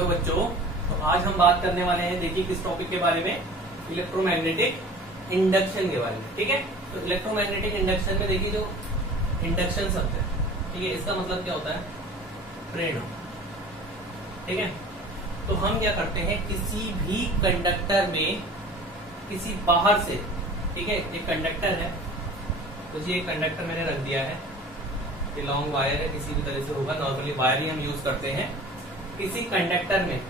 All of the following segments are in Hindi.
हेलो बच्चों, तो आज हम बात करने वाले हैं, देखिए किस टॉपिक के बारे में, इलेक्ट्रोमैग्नेटिक इंडक्शन के बारे में। ठीक है, तो इलेक्ट्रोमैग्नेटिक इंडक्शन में देखिए जो इंडक्शन शब्द है, ठीक है, इसका मतलब क्या होता है, प्रेरणा। ठीक है, तो हम क्या करते हैं, किसी भी कंडक्टर में किसी बाहर से, ठीक है, एक कंडक्टर है, तो ये कंडक्टर मैंने रख दिया है, ये लॉन्ग वायर है, किसी भी तरह से होगा, नॉर्मली वायर ही हम यूज करते हैं। किसी कंडक्टर में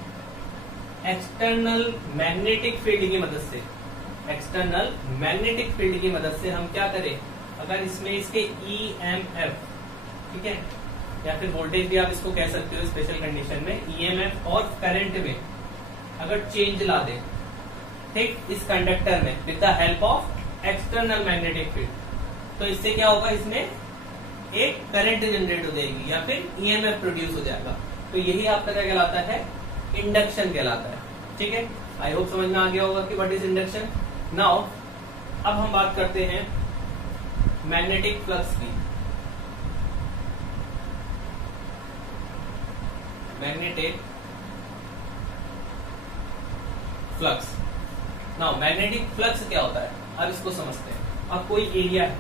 एक्सटर्नल मैग्नेटिक फील्ड की मदद से, एक्सटर्नल मैग्नेटिक फील्ड की मदद से हम क्या करें, अगर इसमें इसके EMF, ठीक है, या फिर वोल्टेज भी आप इसको कह सकते हो स्पेशल कंडीशन में, EMF और करंट में अगर चेंज ला दें, ठीक, इस कंडक्टर में with the help of external magnetic field, तो इससे क्या होगा, इसमें एक करंट जनरेट हो जाएगी या फिर EMF प्रोड्यूस हो जाएगा। तो यही आपका क्या कहलाता है, इंडक्शन कहलाता है। ठीक है, आई होप समझ में आ गया होगा कि व्हाट इज इंडक्शन। नाउ अब हम बात करते हैं मैग्नेटिक फ्लक्स की। Magnetic flux. Now magnetic flux क्या होता है, अब इसको समझते हैं। अब कोई एरिया है,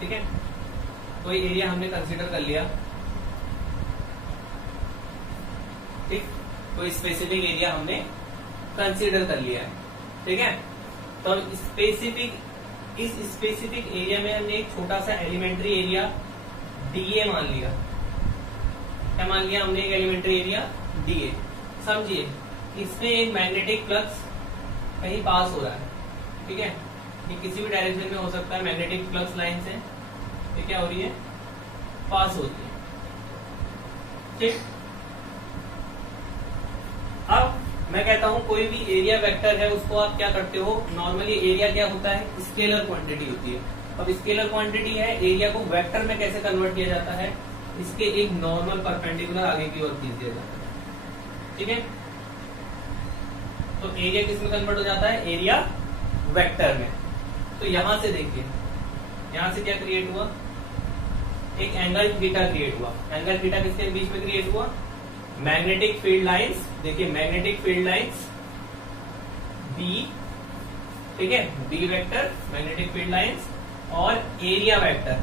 ठीक है, कोई एरिया हमने कंसीडर कर लिया, ठीक, कोई स्पेसिफिक एरिया हमने कंसीडर कर लिया है, ठीक है। तो इस स्पेसिफिक एरिया में हमने एक छोटा सा एलिमेंट्री एरिया DA मान लिया। क्या मान लिया हमने, एक एलिमेंट्री एरिया DA। समझिए, इसमें एक मैग्नेटिक फ्लक्स कहीं पास हो रहा है, ठीक है, ये किसी भी डायरेक्शन में हो सकता है। मैग्नेटिक फ्लक्स लाइन से ये क्या हो रही है, पास होती है, ठीक। अब मैं कहता हूं कोई भी एरिया वेक्टर है, उसको आप क्या करते हो, नॉर्मली एरिया क्या होता है, स्केलर क्वांटिटी होती है। अब स्केलर क्वांटिटी है, एरिया को वेक्टर में कैसे कन्वर्ट किया जाता है, इसके एक नॉर्मल परपेंडिकुलर आगे की ओर खींच दिया जाता है, ठीक है। तो एरिया किस में कन्वर्ट हो जाता है, एरिया वेक्टर में। तो यहां से देखिए, यहां से क्या क्रिएट हुआ, एक एंगल थीटा क्रिएट हुआ। एंगल थीटा किसके बीच में क्रिएट हुआ, मैग्नेटिक फील्ड लाइंस। देखिए मैग्नेटिक फील्ड लाइंस B, ठीक है, B vector, magnetic field lines और एरिया वेक्टर,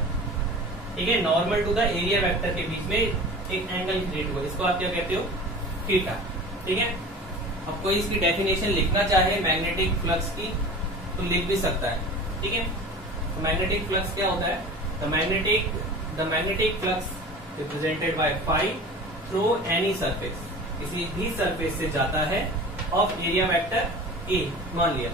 ठीक है, normal to the area vector के बीच में एक एंगल क्रिएट हुआ, इसको आप क्या कहते हो, थीटा। ठीक है, अब कोई इसकी डेफिनेशन लिखना चाहे मैग्नेटिक फ्लक्स की तो लिख भी सकता है, ठीक है। तो मैग्नेटिक फ्लक्स क्या होता है, the magnetic flux represented by phi through any surface, किसी भी सरफेस से जाता है, ऑफ एरिया वेक्टर A मान लिया,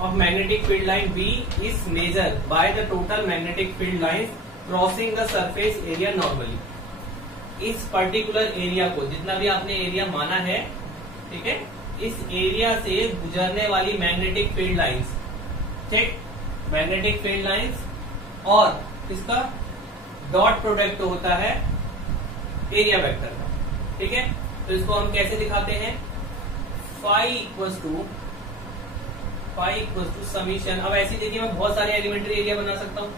of magnetic field line B is measure by the total magnetic field lines crossing the surface area normally. इस पर्टिकुलर एरिया को, जितना भी आपने एरिया माना है, ठीक है, इस एरिया से गुजरने वाली मैग्नेटिक फील्ड लाइंस, ठीक, मैग्नेटिक फील्ड लाइंस और इसका डॉट प्रोडक्ट होता है एरिया वेक्टर का, ठीक है। तो इसको हम कैसे दिखाते हैं, फाई इक्वल्स टू समीशन। अब ऐसे देखिए, मैं बहुत सारे एलिमेंट्री एरिया बना सकता हूँ,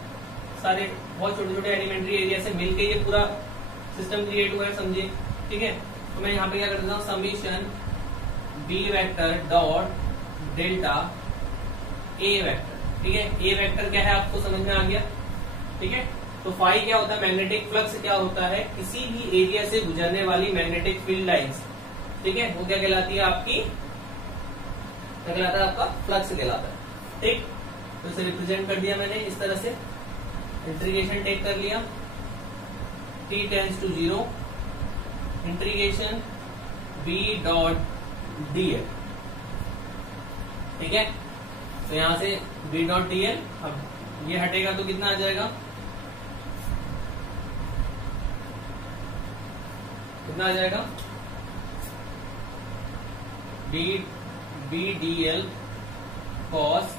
सारे बहुत छोटे छोटे एलिमेंट्री एरिया से मिलके ये पूरा सिस्टम क्रिएट हुआ है, समझिए, ठीक है। तो मैं यहाँ पे क्या कर देता हूँ, summation B vector dot delta A vector, ठीक है। A वेक्टर क्या है आपको समझ में आ गया, ठीक है। तो फाई क्या होता है, मैग्नेटिक फ्लक्स क्या होता है, किसी भी एरिया से गुजरने वाली मैग्नेटिक फील्ड लाइंस, ठीक है, वो क्या कहलाती है आपकी, क्या कहलाता है आपका, फ्लक्स कहलाता है, ठीक। तो इसे रिप्रेजेंट कर दिया मैंने इस तरह से, इंटीग्रेशन टेक कर लिया, t tends to 0, integration B dot dl, ठीक है। तो यहां से B डॉट dl, अब ये हटेगा तो कितना आ जाएगा, कितना आ जाएगा, B dl cos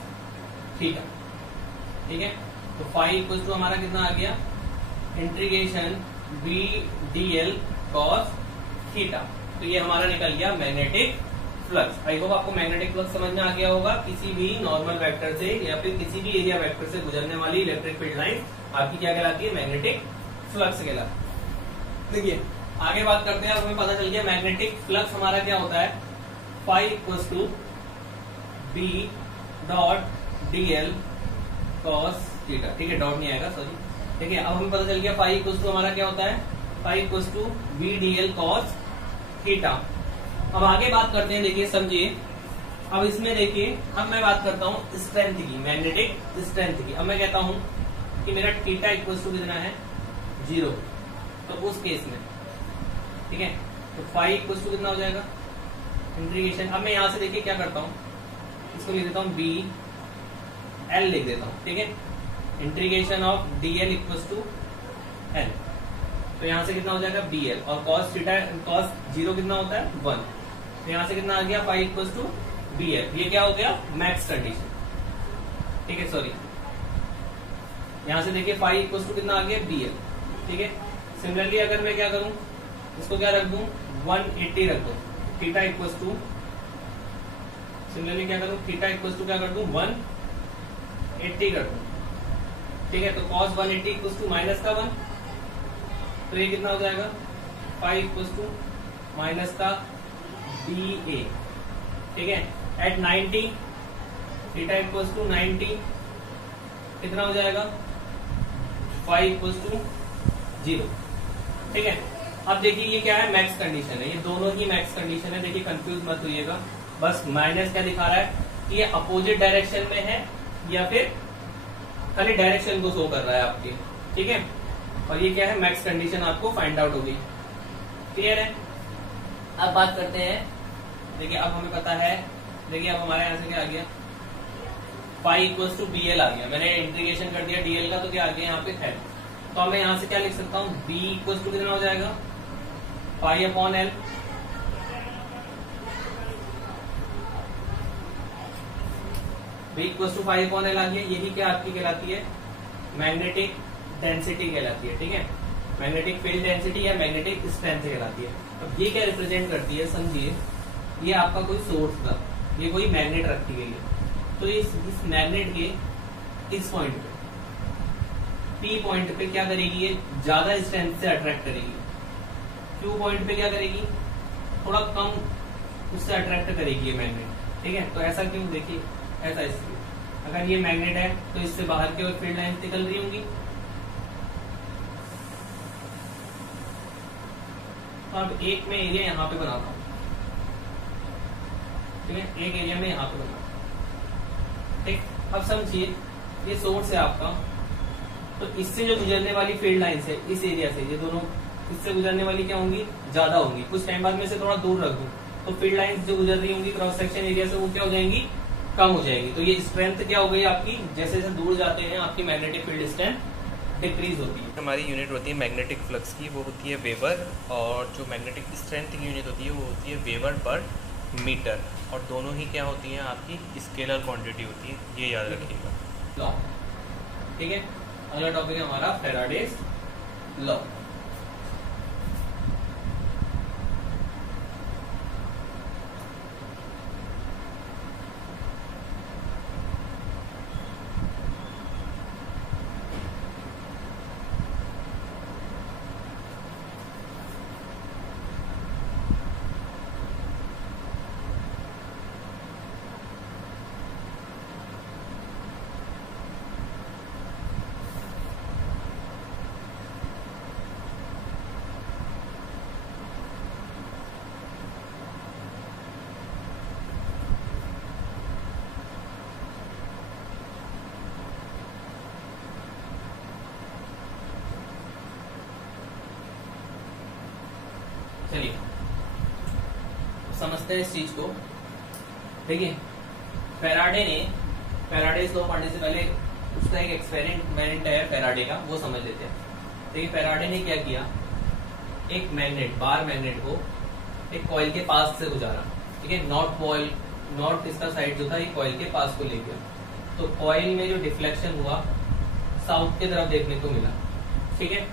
थीटा, ठीक है। तो फाई इक्वल टू हमारा कितना आ गया, integration B dl cos theta. तो ये हमारा निकल गया मैग्नेटिक फ्लक्स। आई होप आपको मैग्नेटिक फ्लक्स समझ में आ गया होगा। किसी भी नॉर्मल वेक्टर से या फिर किसी भी एरिया वेक्टर से गुजरने वाली इलेक्ट्रिक फील्ड लाइन आपकी क्या कहलाती है, मैग्नेटिक फ्लक्स कहलाती है। देखिए आगे बात करते हैं। अब हमें पता चल गया मैग्नेटिक फ्लक्स हमारा क्या होता है, phi equals to B dot dl cos theta. ठीक है, डॉट नहीं आएगा, सॉरी। ठीक है, अब हमें पता चल गया फाई इक्वल्स टू हमारा क्या होता है, phi equals to B dl cos theta. अब आगे बात करते हैं, देखिए समझिए। अब इसमें देखिए, अब मैं बात करता हूँ स्ट्रेंथ की, मैग्नेटिक स्ट्रेंथ की। अब मैं कहता हूँ कि मेरा थीटा इक्वल्स टू कितना है, 0। तो उस केस में ठीक है, तो फाई इक्वल्स टू कितना हो जाएगा, इंटीग्रेशन। अब मैं यहां से देखिए क्या करता हूँ, इसको लिख देता हूँ बी एल लिख देता हूँ। ठीक है, integration of dl equals to L. तो यहां से कितना हो जाएगा bl, और cos थीटा cos 0 कितना होता है 1। तो यहां से कितना आ गया, फाई इक्वल्स टू bl। ये क्या हो गया, मैक्स कंडीशन। ठीक है, सॉरी, यहां से देखिए फाई इक्वल्स टू कितना आ गया bl। ठीक है, सिमिलरली अगर मैं क्या करूं, इसको क्या रख दूं, 180 रख दूं, थीटा इक्वल्स टू, सिमिलरली क्या करूं, थीटा इक्वल्स टू क्या कर दूं, 180 कर दूं। ठीक है, तो cos 180 इक्वल्स टू माइनस का 1, तो ये कितना हो जाएगा, फाई इक्वल्स टू माइनस का bA। ठीक है, एट 90 थीटा इक्वल्स टू 90 कितना हो जाएगा, फाई इक्वल्स टू 0। ठीक है, अब देखिए ये क्या है, मैक्स कंडीशन है, ये दोनों ही मैक्स कंडीशन है। देखिए कंफ्यूज मत होइएगा, बस माइनस क्या दिखा रहा है कि ये अपोजिट डायरेक्शन में है या फिर खाली डायरेक्शन को शो कर रहा है आपके। ठीक है, और ये क्या है, मैक्स कंडीशन आपको फाइंड आउट होगी। क्लियर है। अब बात करते हैं, देखिए अब हमें पता है, देखिए अब हमारे यहां से क्या आ गया, फाई इक्वल्स टू bl आ गया। मैंने इंटीग्रेशन कर दिया dl का, तो क्या आ गया यहाँ पे है। तो अब मैं यहां से क्या लिख सकता हूँ, b इक्वल्स टू कितना हो जाएगा, phi upon L. b equals to phi upon L आ गया। यही क्या आपकी कहलाती है, मैग्नेटिक डेंसिटी कहलाती है। ठीक है, मैग्नेटिक फील्ड डेंसिटी या मैग्नेटिक स्ट्रेंथ कहलाती है। अब ये क्या रिप्रेजेंट करती है, समझिए, ये आपका कोई सोर्स था, ये कोई मैग्नेट रखी गई है, तो इस मैग्नेट के इस पॉइंट पे, P पॉइंट पे क्या करेगी, ये ज्यादा स्ट्रेंथ से अट्रैक्ट करेगी। Q पॉइंट पे क्या करेगी, थोड़ा कम उससे अट्रैक्ट करेगी ये मैग्नेट। ठीक है, तो ऐसा क्यों, देखिए ऐसा इसलिए, अगर ये मैग्नेट है तो इससे बाहर की ओर फील्ड लाइन निकल रही होंगी। तो अब एक में एरिया यहाँ पे बनाता हूँ। ठीक है, एक एरिया में यहाँ पे बनाता हूँ। ठीक, अब समझिए, ये सोर्स है आपका, तो इससे जो गुजरने वाली फील्ड लाइंस है इस एरिया से, ये दोनों इससे गुजरने वाली क्या होंगी, ज्यादा होंगी। कुछ टाइम बाद में से थोड़ा दूर रख दूं तो फील्ड लाइंस जो गुजर रही होंगी क्रॉस सेक्शन एरिया से, वो क्या हो जाएंगी, कम हो जाएगी। तो ये स्ट्रेंथ क्या हो गई आपकी, जैसे जैसे दूर जाते हैं आपकी मैग्नेटिक फील्ड स्ट्रेंथ डिक्रीज होती है। हमारी यूनिट होती है मैग्नेटिक फ्लक्स की, वो होती है वेबर, और जो मैग्नेटिक स्ट्रेंथ की यूनिट होती है वो होती है वेबर पर मीटर, और दोनों ही क्या होती हैं आपकी स्केलर क्वांटिटी होती है, ये याद रखिएगा। लॉ, ठीक है, अगला टॉपिक है हमारा फैराडेज लॉ। चलिए समझते हैं इस चीज को। देखिए फैराडेज लॉ पढ़ने से पहले उसका एक एक्सपेरिमेंट है फैराडे का, वो समझ लेते हैं। देखिए फैराडे ने क्या किया, एक मैग्नेट, बार मैग्नेट को एक कॉइल के पास से गुजारा। ठीक है, नॉर्थ इसका साइड जो था ये कॉइल के पास को ले गया, तो कॉइल में जो डिफ्लेक्शन हुआ साउथ की तरफ देखने को मिला। ठीक है,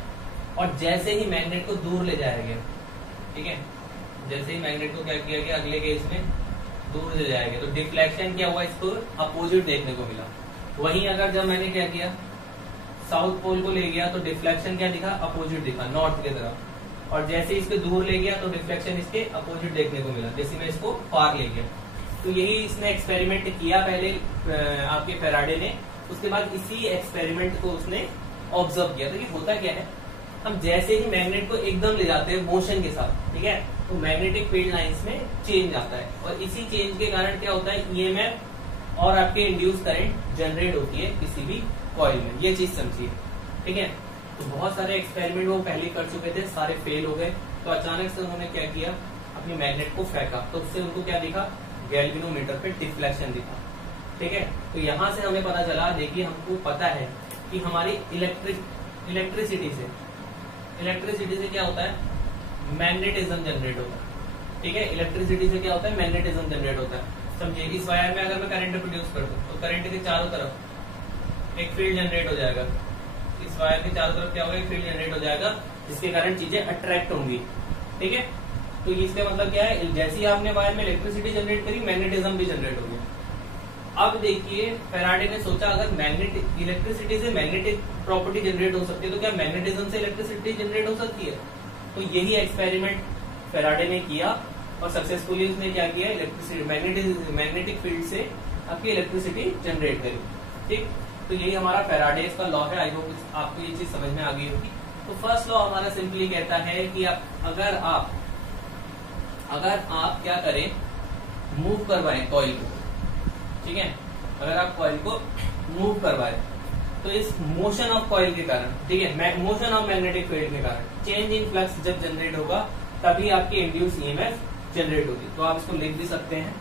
और जैसे ही मैग्नेट को दूर ले जाया गया, ठीक है, जैसे ही मैग्नेट को क्या किया गया अगले केस में दूर ले जाया गया, तो डिफ्लेक्शन क्या हुआ, इसको अपोजिट देखने को मिला। वहीं अगर जब मैंने क्या किया, साउथ पोल को ले गया, तो डिफ्लेक्शन क्या दिखा, अपोजिट दिखा, नॉर्थ की तरफ। और जैसे इसके दूर ले गया तो डिफ्लेक्शन इसके अपोजिट देखने को मिला, जैसे मैं इसको पार ले गया। तो यही इसने एक्सपेरिमेंट किया पहले आपके फेराडे ने, उसके बाद इसी एक्सपेरिमेंट को उसने ऑब्जर्व किया। तो ये होता क्या है, हम जैसे ही मैग्नेट को एकदम ले जाते हैं मोशन के साथ, ठीक है, तो मैग्नेटिक फील्ड लाइंस में चेंज आता है, और इसी चेंज के कारण क्या होता है, ईएमएफ और आपके इंड्यूस करंट जनरेट होती है किसी भी कॉइल में। ये चीज समझिए, ठीक है। तो बहुत सारे एक्सपेरिमेंट वो पहले कर चुके थे, सारे फेल हो गए। तो अचानक से उन्होंने क्या किया, अपनी मैग्नेट को फेंका, तो उससे उनको क्या दिखा, गैल्वेनोमीटर पे डिफ्लेक्शन दिखा, ठीक है। तो यहाँ से हमें पता चला, देखिए हमको पता है कि हमारी इलेक्ट्रिसिटी से क्या होता है, मैग्नेटिज्म जनरेट होता है, ठीक है। इलेक्ट्रिसिटी से क्या होता है, मैग्नेटिज्म जनरेट होता है। समझिए, इस वायर में अगर मैं करंट प्रोड्यूस कर दूं तो करंट के चारों तरफ एक फील्ड जनरेट हो जाएगा। इस वायर के चारों तरफ क्या होगा, एक फील्ड जनरेट हो जाएगा, जिसके कारण चीजें अट्रैक्ट होंगी, ठीक है। तो इसका मतलब क्या है, जैसे ही आपने वायर में इलेक्ट्रिसिटी जनरेट करी, मैग्नेटिज्म भी जनरेट हो गया। अब देखिए, फेराडे ने सोचा अगर इलेक्ट्रिसिटी से मैग्नेटिक प्रॉपर्टी जनरेट हो सकती है, तो क्या मैग्नेटिज्म से इलेक्ट्रिसिटी जनरेट हो सकती है। तो यही एक्सपेरिमेंट फेराडे ने किया और सक्सेसफुली उसने क्या किया, इलेक्ट्रिसिटी मैग्नेटिक फील्ड से आपकी इलेक्ट्रिसिटी जनरेट करी, ठीक। तो यही हमारा फेराडेज का लॉ है। आई होप आपको ये चीज समझ में आ गई होगी। तो फर्स्ट लॉ हमारा सिंपली कहता है कि अगर आप क्या करें, मूव करवाएं कॉइल को, ठीक है, अगर आप कॉइल को मूव करवाएं तो इस मोशन ऑफ कॉइल के कारण, ठीक है, मोशन ऑफ मैग्नेटिक फील्ड के कारण चेंज इन फ्लक्स जब जनरेट होगा, तभी आपकी इंड्यूस ईएमएफ जनरेट होगी। तो आप इसको लिख भी सकते हैं,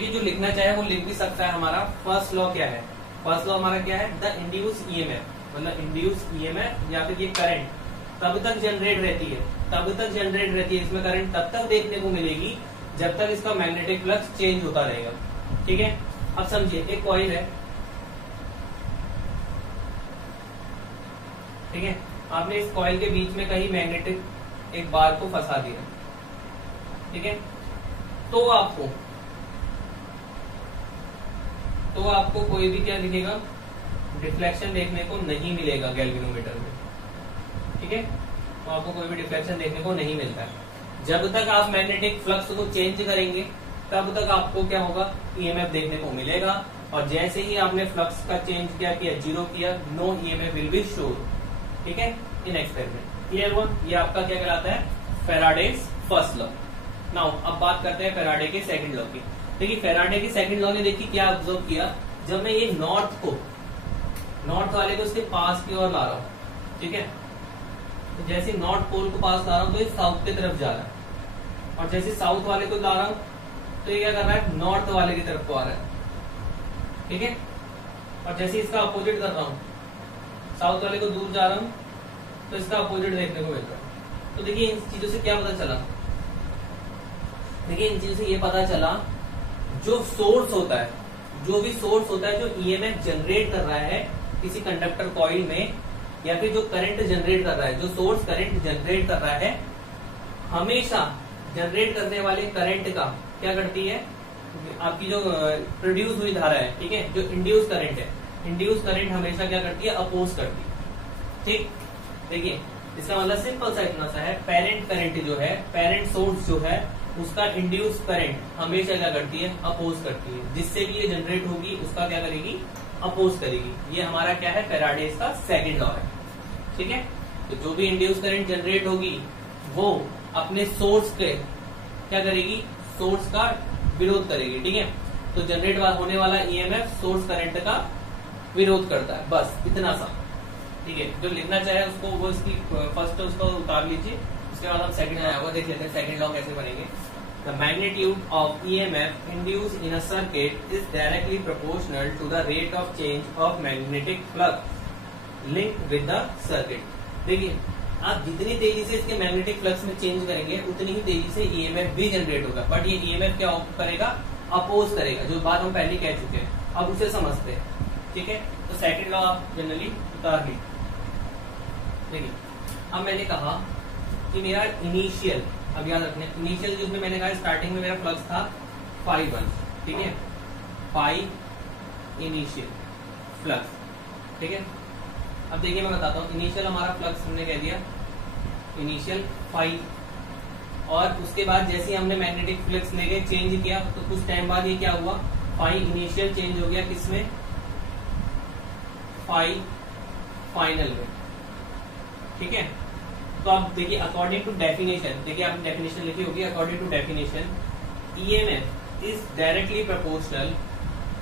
ये जो लिखना चाहे वो लिख भी सकता है। हमारा फर्स्ट लॉ क्या है, फर्स्ट लॉ हमारा क्या है, द इंड्यूस ईएमएफ, मतलब इंड्यूस ईएमएफ या फिर ये करंट तब तक जनरेट रहती है, इसमें करंट तब तक देखने को मिलेगी जब तक इसका मैग्नेटिक फ्लक्स चेंज होता रहेगा, ठीक है। अब समझिए, एक कॉइल है, ठीक है, आपने इस कॉइल के बीच में कहीं मैग्नेटिक एक बार को फंसा दिया, ठीक है। तो आपको कोई भी क्या दिखेगा, डिफ्लेक्शन देखने को नहीं मिलेगा गैल्वेनोमीटर में, ठीक है। तो आपको कोई भी डिफ्लेक्शन देखने को नहीं मिलता है। जब तक आप मैग्नेटिक फ्लक्स को चेंज करेंगे तब तक आपको क्या होगा, ईएमएफ देखने को मिलेगा, और जैसे ही आपने फ्लक्स का चेंज क्या किया, जीरो किया, नो ईएमएफ विल बी शोर, ठीक है, इन एक्सपेरिमेंट। क्लियर हुआ, ये आपका क्या कहलाता है, फेराडेज फर्स्ट लॉ। नाउ अब बात करते हैं फेराडे के सेकंड लॉ की। देखिए, फेराडे के सेकंड लॉ ने देखिए क्या ऑब्जर्व किया, जब मैं ये नॉर्थ वाले को इसके पास की ओर ला रहा हूं, ठीक है, तो जैसे नॉर्थ पोल को पास ला रहा हूं तो ये साउथ की तरफ जा रहा है, और जैसे साउथ वाले को ला रहा हूं तो ये क्या कर रहा है, नॉर्थ वाले की तरफ को आ रहा है, ठीक है। और जैसे इसका अपोजिट कर रहा हूं, साउथ वाले को दूर जा रहा हूं तो इसका अपोजिट देखने को मिल रहा है। तो देखिए, इन चीजों से क्या पता चला, देखिए इन चीजों से ये पता चला, जो सोर्स होता है, जो भी सोर्स होता है जो ईएमएफ जनरेट कर रहा है किसी कंडक्टर कॉइल में, या फिर जो करंट जनरेट कर रहा है, जो सोर्स करंट जनरेट कर रहा है, हमेशा जनरेट करने वाले करंट का क्या करती है, आपकी जो प्रोड्यूस हुई धारा है, ठीक है, जो इंड्यूस करंट है, इंड्यूस करंट हमेशा क्या करती है, अपोज करती है, ठीक। देखिए, इसका मतलब सिंपल सा इतना सा है, पेरेंट करंट जो है, पेरेंट सोर्स जो है, उसका इंड्यूस करंट हमेशा क्या करती है, अपोज करती है, जिससे भी ये जनरेट होगी उसका क्या करेगी, अपोज करेगी। ये हमारा क्या है, फेराडेज का सेकंड लॉ है, ठीक है। तो जो भी इंड्यूस करंट जनरेट होगी वो अपने सोर्स के क्या करेगी, सोर्स का विरोध करेगी, ठीक है। तो जनरेट होने वाला ईएमएफ सोर्स करंट का विरोध करता है, बस इतना सा, ठीक है। जो लिखना चाहे उसको वो इसकी फर्स्ट उसको उतार लीजिए, उसके बाद हम सेकंड आया देख लेते हैं सेकंड लॉ कैसे बनेंगे। The magnitude of EMF induced in a circuit is directly proportional to the rate of change of magnetic flux linked with the circuit। देखिए, आप जितनी तेजी से इसके मैग्नेटिक फ्लक्स में चेंज करेंगे उतनी ही तेजी से ईएमएफ भी जनरेट होगा, बट ये ईएमएफ क्या करेगा, अपोज करेगा, जो बात हम पहले कह चुके हैं। अब उसे समझते हैं, ठीक है। तो सेकंड लॉ आप जनरली उतार ली। देखिए, अब मैंने कहा कि मेरा इनिशियल, अब याद रखना, इनिशियल जिसमें मैंने कहा स्टार्टिंग में मेरा फ्लक्स था 5 ठीक है, 5 इनिशियल फ्लक्स, ठीक है। अब देखिए मैं बताता हूँ, इनिशियल हमारा फ्लक्स हमने कह दिया इनिशियल फाई, और उसके बाद जैसे ही हमने मैग्नेटिक फ्लक्स लेके चेंज किया तो कुछ टाइम बाद ये क्या हुआ, फाई इनिशियल चेंज हो गया किसमें, फाई फाइनल में। ठीक है, तो आप देखिए अकॉर्डिंग टू डेफिनेशन, देखिए आपने डेफिनेशन लिखी होगी, according to definition EMF is directly proportional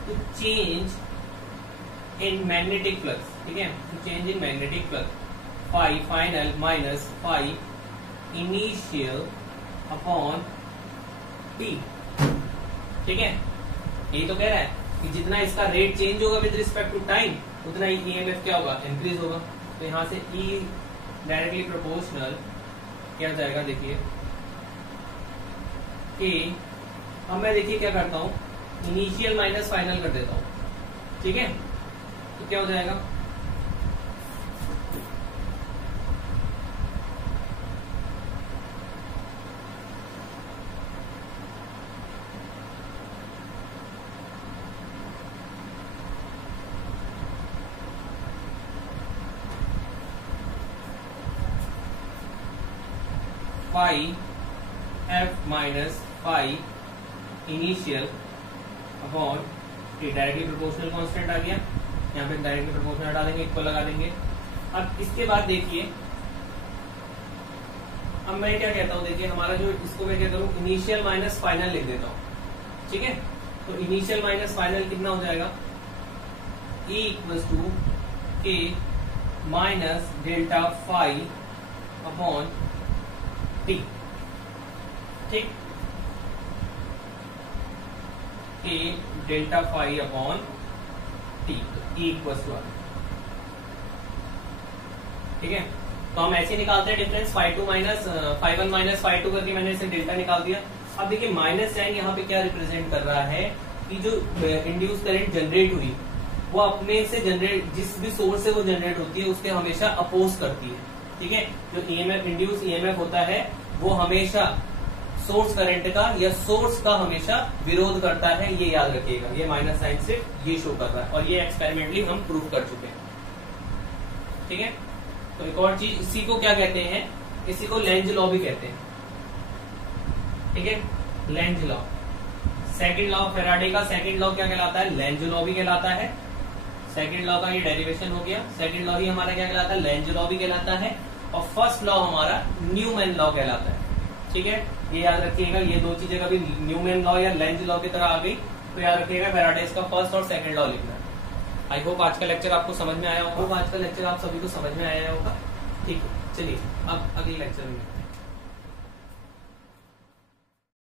to change in magnetic flux. ठीक है, to change in magnetic flux phi final minus phi initial upon T. ठीक है, ये तो कह रहा है कि जितना इसका रेट चेंज होगा विद रिस्पेक्ट टू टाइम उतना ही ईएमएफ क्या होगा, इंक्रीज होगा। तो यहां से ई डायरेक्टली प्रोपोर्शनल क्या जाएगा, देखिए कि अब मैं देखिए क्या करता हूं, इनिशियल माइनस फाइनल कर देता हूं। ठीक है, तो क्या हो जाएगा, phi F minus phi initial upon T, directly proportional constant आ गया, यहाँ पे डायरेक्टली प्रोपोर्शनल हटा देंगे, इक्वल लगा देंगे। अब इसके बाद देखिए, अब मैं क्या कहता हूँ, देखिए हमारा जो इसको मैं क्या करूँ, इनिशियल माइनस फाइनल लिख देता हूँ। ठीक है, तो इनिशियल माइनस फाइनल कितना हो जाएगा, E equals to K minus delta phi upon T. ठीक, K delta phi upon T, E equals to R. ठीक है, तो हम ऐसे निकालते हैं difference, phi two minus phi one minus phi two करके मैंने इसे डेल्टा निकाल दिया। अब देखिए माइनस साइन यहाँ पे क्या रिप्रेजेंट कर रहा है कि जो इंड्यूस करंट जनरेट हुई वो अपने से जनरेट, जिस भी सोर्स से वो जनरेट होती है उसके हमेशा अपोज करती है। ठीक है, जो ईएमएफ इंड्यूस ईएमएफ होता है वो हमेशा सोर्स करंट का या सोर्स का हमेशा विरोध करता है, ये याद रखिएगा। ये माइनस साइन से ये शो कर रहा है और ये एक्सपेरिमेंटली हम प्रूव कर चुके हैं। ठीक है, तो एक और चीज, इसी को क्या कहते हैं, इसी को लेंज लॉ भी कहते हैं। ठीक है, Lenz law, second law Faraday का सेकंड लॉ क्या कहलाता है, लेंज लॉ भी कहलाता है। सेकंड लॉ का ये डेरिवेशन हो गया, सेकंड लॉ भी हमारा क्या कहलाता है, लेंज लॉ भी कहलाता है, और फर्स्ट लॉ हमारा न्यूमैन लॉ कहलाता है। ठीक है, ये याद रखिएगा, ये दो चीजें कभी न्यूमैन लॉ या लेंज लॉ की तरह आ गई तो याद रखिएगा फैराडेज का फर्स्ट और सेकंड लॉ लिखना है। आई होप आज का लेक्चर आपको समझ में आया होगा, आज का लेक्चर आप सभी को समझ में आया होगा। ठीक है, चलिए अब अगले लेक्चर में